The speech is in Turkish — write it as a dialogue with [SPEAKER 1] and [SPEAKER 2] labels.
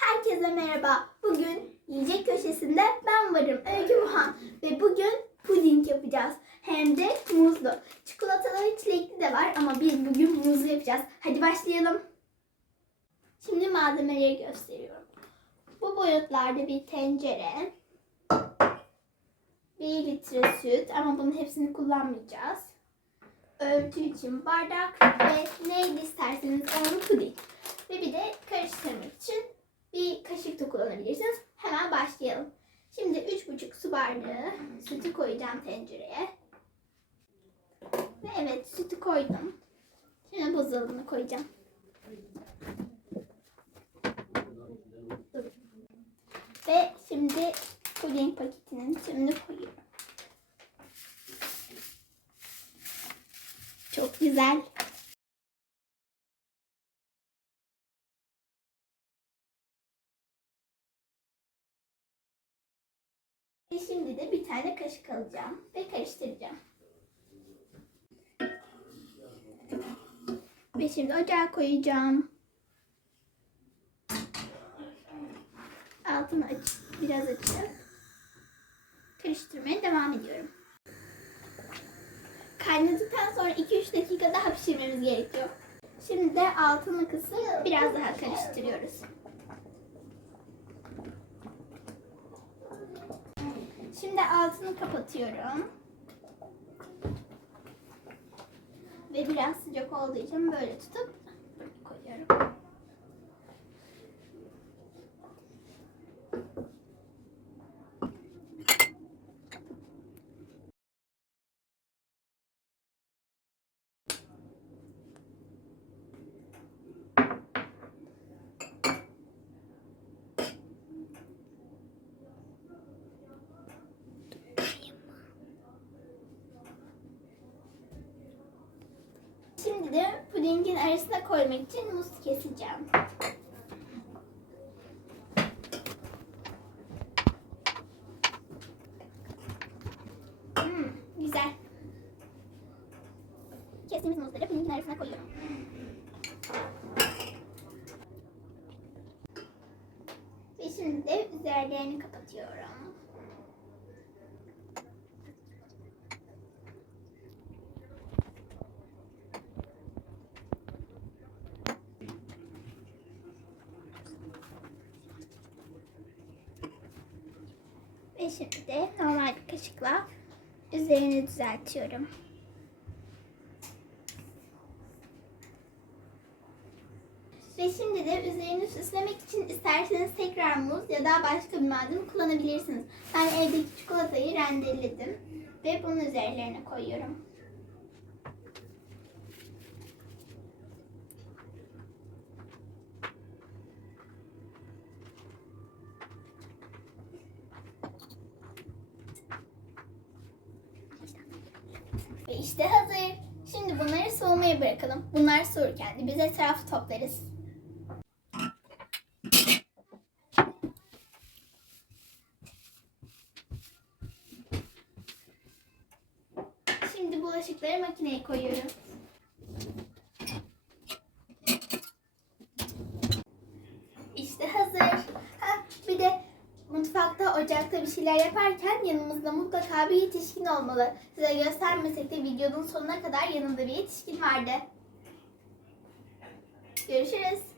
[SPEAKER 1] Herkese merhaba. Bugün yiyecek köşesinde ben varım Öykü Buhan ve bugün puding yapacağız. Hem de muzlu. Çikolatalı ve çilekli de var ama biz bugün muzlu yapacağız. Hadi başlayalım. Şimdi malzemeleri gösteriyorum. Bu boyutlarda bir tencere, bir litre süt ama bunun hepsini kullanmayacağız. Örtü için bardak ve neydi isterseniz onu puding. Ve bir de karıştırmak için bir kaşık da kullanabilirsiniz. Hemen başlayalım. Şimdi 3,5 su bardağı sütü koyacağım tencereye. Ve evet sütü koydum. Şimdi buzdolabına koyacağım. Ve şimdi puding paketinin tümünü koyuyorum. Çok güzel. Ve şimdi de bir tane kaşık alacağım ve karıştıracağım. Ve şimdi ocağa koyacağım. Altını aç, biraz açıp karıştırmaya devam ediyorum. Kaynadıktan sonra 2-3 dakika daha pişirmemiz gerekiyor. Şimdi de altını kısıp biraz daha karıştırıyoruz. Şimdi altını kapatıyorum. Ve biraz sıcak olduğu için böyle tutup koyuyorum. Şimdi pudingin arasına koymak için muz keseceğim. Hmm, güzel. Kestiğimiz muzları pudingin arasına koyuyorum. Ve şimdi üzerlerini kapatıyorum. Ve şimdi de normal bir kaşıkla üzerini düzeltiyorum. Ve şimdi de üzerini süslemek için isterseniz tekrar muz ya da başka bir malzeme kullanabilirsiniz. Ben evdeki çikolatayı rendeledim ve bunun üzerlerine koyuyorum. Ve işte hazır. Şimdi bunları soğumaya bırakalım. Bunlar soğurken de biz etrafı toplarız. Şimdi bulaşıkları makineye koyuyorum. İşte hazır. Ha, bir de mutfakta, ocakta bir şeyler yaparken yanımızda mutlaka bir yetişkin olmalı. Size göstermesek de videonun sonuna kadar yanımda bir yetişkin vardı. Görüşürüz.